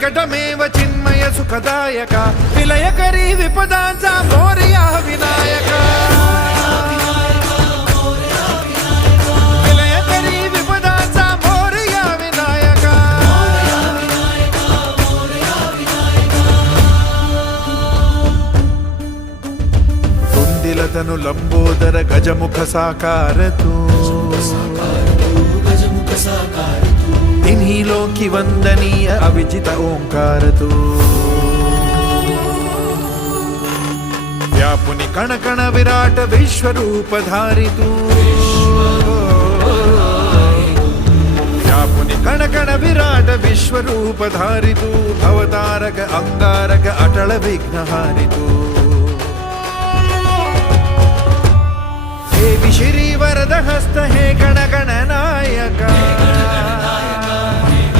विकटमेव चिन्मय सुखदायक विलयकरी विपदांचा मोरया विनायक विलयकरी विपदांचा मोरया विनायक कुंदिलतनु लंबोदर गजमुख साकार तू तिन्ही लोकी वंदनीय अविजित ओंकार तू व्यापुनि कण कण विराट विश्वरूप धारी तू व्यापुनि कण कण विराट विश्वरूप धारी तू भवतारक अंगारक अटल विघ्नहारी तू देवी श्री वरद हस्त हे गण गण नायका